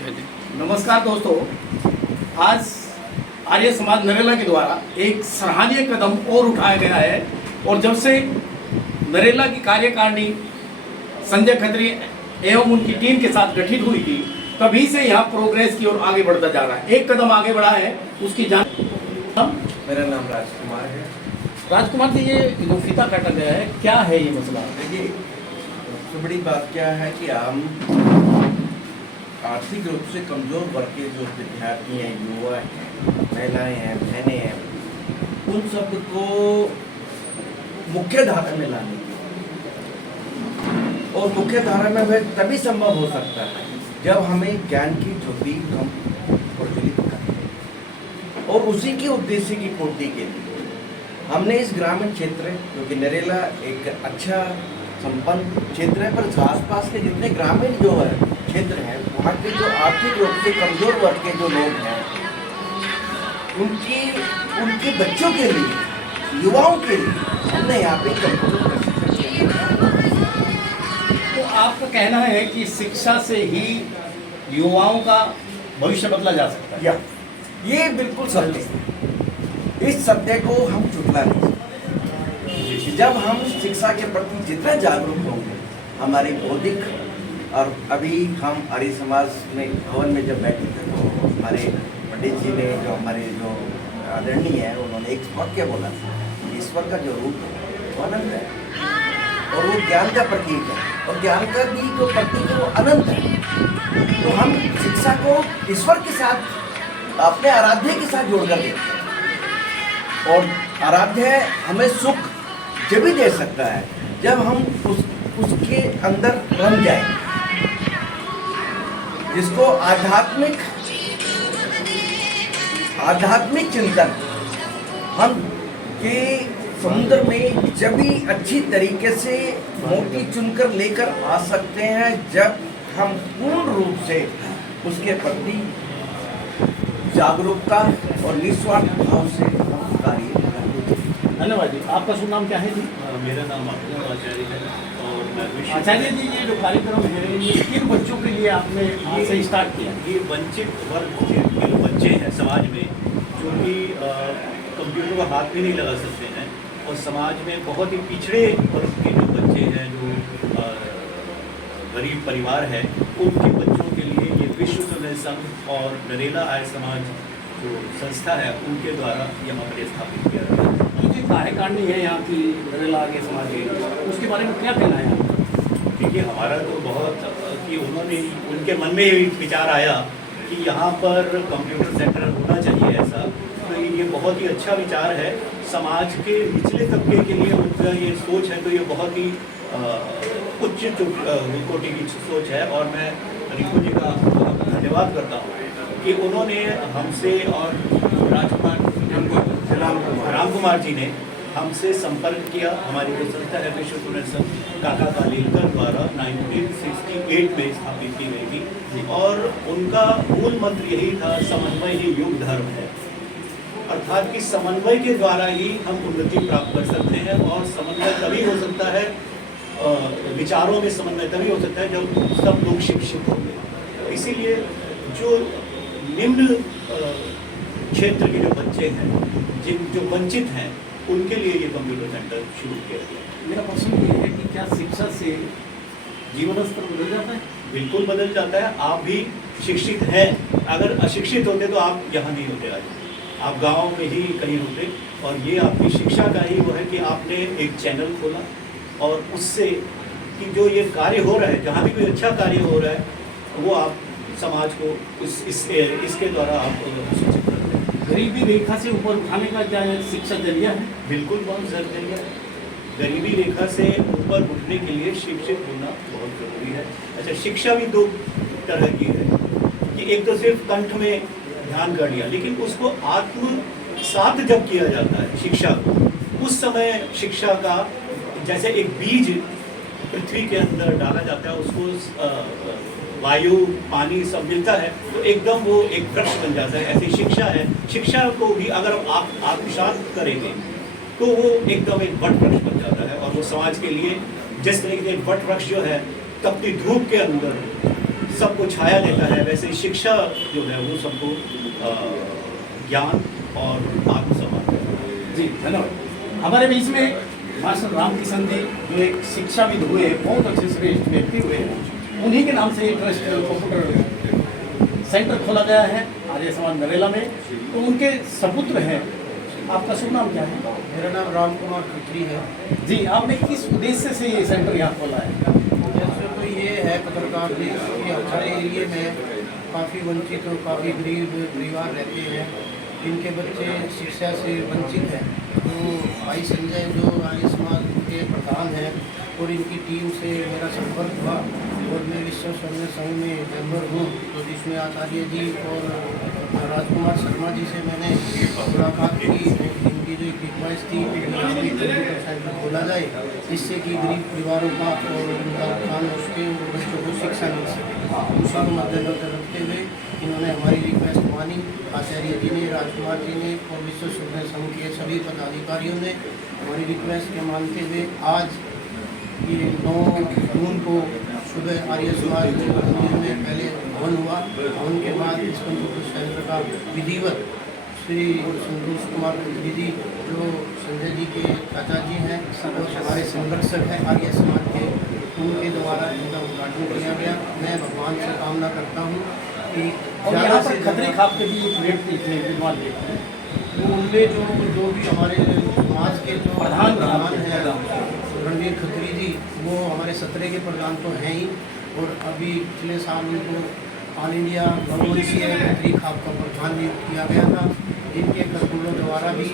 नमस्कार दोस्तों, आज आर्य समाज नरेला के द्वारा एक सराहनीय कदम और उठाया गया है और जब से नरेला की कार्यकारिणी संजय खत्री एवं उनकी टीम के साथ गठित हुई थी तभी से यह प्रोग्रेस की ओर आगे बढ़ता जा रहा है। एक कदम आगे बढ़ा है उसकी जान। मेरा नाम राजकुमार है। राजकुमार जी, ये जो फीता काटा गया है क्या है ये मसला? देखिए, सबसे बड़ी बात क्या है कि हम आर्थिक रूप से कमज़ोर वर्ग के जो विद्यार्थी हैं, युवा हैं, महिलाएं हैं, बहनें हैं, उन सब को मुख्य धारा में लाने की, और मुख्य धारा में वह तभी संभव हो सकता है जब हमें ज्ञान की ज्योति हम प्रज्वलित करें, और उसी के उद्देश्य की पूर्ति के लिए हमने इस ग्रामीण क्षेत्र, जो कि नरेला एक अच्छा संपन्न क्षेत्र है, पर आसपास के जितने ग्रामीण जो है क्षेत्र हैं, वहाँ के जो आर्थिक रूप से कमजोर वर्ग के जो लोग हैं, उनके बच्चों के लिए, युवाओं के लिए हमने यहाँ पे कंप्यूटर प्रशिक्षण किया। तो आपका कहना है कि शिक्षा से ही युवाओं का भविष्य बदला जा सकता है? या ये बिल्कुल सत्य है। इस सत्य को हम चुटला नहीं सकते। जब हम शिक्षा के प्रति जितना जागरूक होंगे, हमारी बौद्धिक, और अभी हम आर्य समाज में भवन में जब बैठे थे तो हमारे पंडित जी ने, जो हमारे जो आदरणीय है, उन्होंने एक वाक्य बोला था, ईश्वर का जो रूप है वो अनंत है और वो ज्ञान का प्रतीक है, और ज्ञान का भी जो प्रतीक है वो अनंत है। तो हम शिक्षा को ईश्वर के साथ, अपने आराध्य के साथ जोड़कर देखते हैं, और आराध्य हमें सुख जब भी दे सकता है जब हम उसके अंदर रम जाए, जिसको आध्यात्मिक चिंतन हम के समुद्र में जब भी अच्छी तरीके से मोती चुनकर लेकर आ सकते हैं, जब हम पूर्ण रूप से उसके प्रति जागरूकता और निस्वार्थ भाव से कार्य करते हैं। धन्यवाद जी। आपका शुभ नाम क्या है जी? मेरा नाम आचार्य है और मैं आचार्य जी, ये जो कार्यक्रम है ये किन बच्चों के लिए आपने आज से स्टार्ट किया? ये वंचित वर्ग के जो बच्चे हैं समाज में, जो कि कंप्यूटर को हाथ भी नहीं लगा सकते हैं, और समाज में बहुत ही पिछड़े वर्ग के जो बच्चे हैं, जो गरीब परिवार है, उनके बच्चों के लिए ये विश्व सुनय संघ और नरेला आर्य समाज जो संस्था है उनके द्वारा यहाँ पर स्थापित किया गया है। तो जो कार्यकारिणी है यहाँ की नरेला आर्य समाज की, उसके बारे में क्या कहना है? देखिए, हमारा तो बहुत कि उनके मन में एक विचार आया कि यहाँ पर कंप्यूटर सेंटर होना चाहिए ऐसा, तो ये बहुत ही अच्छा विचार है। समाज के निचले तबके के लिए उनका ये सोच है, तो ये बहुत ही उच्च कोटि की सोच है, और मैं रिंकू जी का धन्यवाद करता हूँ कि उन्होंने हमसे और राम कुमार जी ने हमसे संपर्क किया। हमारी जो संस्था है विश्व सुनय संघ काका कालेलकर द्वारा 1968 में स्थापित की गई थी, और उनका मूल मंत्र यही था, समन्वय ही युग धर्म है, अर्थात कि समन्वय के द्वारा ही हम उन्नति प्राप्त कर सकते हैं, और समन्वय तभी हो सकता है, विचारों में समन्वय तभी हो सकता है जब सब लोग शिक्षित होंगे। इसीलिए जो निम्न क्षेत्र के जो बच्चे हैं, जो वंचित हैं, उनके लिए ये कंप्यूटर सेंटर शुरू किया गया। मेरा प्रश्न ये है कि क्या शिक्षा से जीवन स्तर बदल जाता है? बिल्कुल बदल जाता है। आप भी शिक्षित हैं, अगर अशिक्षित होते तो आप यहाँ नहीं होते, आज आप गांव में ही कहीं होते, और ये आपकी शिक्षा का ही वो है कि आपने एक चैनल खोला, और उससे कि जो ये कार्य हो रहा है, जहाँ भी कोई अच्छा कार्य हो रहा है, वो आप समाज को इसके द्वारा आप सूचित करते हैं। गरीबी रेखा से ऊपर उठाने का क्या शिक्षा जरिया है? बिल्कुल बहुत जरिया है। गरीबी रेखा से ऊपर उठने के लिए शिक्षित होना बहुत जरूरी है। अच्छा, शिक्षा भी दो तरह की है कि एक तो सिर्फ कंठ में ध्यान कर लिया, लेकिन उसको आत्मसात जब किया जाता है शिक्षा को, उस समय शिक्षा का जैसे एक बीज पृथ्वी के अंदर डाला जाता है, उसको वायु पानी सब मिलता है, तो एकदम वो एक वृक्ष बन जाता है। ऐसी शिक्षा है। शिक्षा को भी अगर आप आत्मसात करेंगे तो वो एकदम एक वट वृक्ष बन जाता है, और वो समाज के लिए जिस तरीके से वट वृक्ष जो है तपती धूप के अंदर सबको छाया देता है, वैसे शिक्षा जो है वो सबको ज्ञान और आत्मसम्मान देता है। जी धन्यवाद। हमारे बीच में मास्टर रामकिशन जी जो एक शिक्षाविद हुए, बहुत अच्छे श्रेष्ठ व्यक्ति हुए, उन्हीं के नाम से ये ट्रस्ट कंप्यूटर सेंटर खोला गया है आर्य समाज नरेला में। तो उनके सपुत्र हैं, आपका शुभ नाम क्या है? मेरा नाम राम कुमार खत्री है। जी, आपने किस उद्देश्य से ये सेंटर यहाँ खोला है? जैसे तो ये है पत्रकार जी कि हमारे एरिए में काफ़ी वंचित और काफ़ी गरीब परिवार रहते हैं, जिनके बच्चे शिक्षा से वंचित हैं। तो भाई संजय जो आर्य समाज के प्रधान हैं और इनकी टीम से मेरा संपर्क हुआ और मैं विश्व स्वर्ण संघ में मेंबर हूँ। तो जिसमें आचार्य जी और राजकुमार शर्मा जी से मैंने मुलाकात की। इनकी जो एक रिक्वेस्ट थी कि कंप्यूटर सेंटर खोला जाए, जिससे कि गरीब परिवारों का और उनका उत्थान उसके बच्चों को शिक्षा मिल सके। उसी को मद्देनजर रखते हुए इन्होंने हमारी रिक्वेस्ट मानी। आचार्य जी ने, राजकुमार जी ने और विश्व स्वर्ण संघ के सभी पदाधिकारियों ने हमारी रिक्वेस्ट के मानते हुए आज ये 9 जून को सुबह आर्य समाज मंदिर में पहले हवन हुआ। हवन के बाद इस कंप्यूटर सेंटर का विधिवत श्री संतोष कुमार खत्री जी जो संजय जी के चाचा जी हैं और हमारे संरक्षक हैं आर्य समाज के, उनके द्वारा इनका उद्घाटन किया गया। मैं भगवान से कामना करता हूँ कि और यहाँ पर खतरे खाप के भी एक व्यक्ति थे, विद्वान व्यक्ति, तो उनमें जो भी हमारे समाज के जो प्रधान हैं रणवीर खत्री जी, वो हमारे 17 के प्रधान तो हैं ही, और अभी पिछले साल उनको ऑल इंडिया खत्री खाप का प्रधान नियुक्त किया गया था। इनके कसूरों द्वारा भी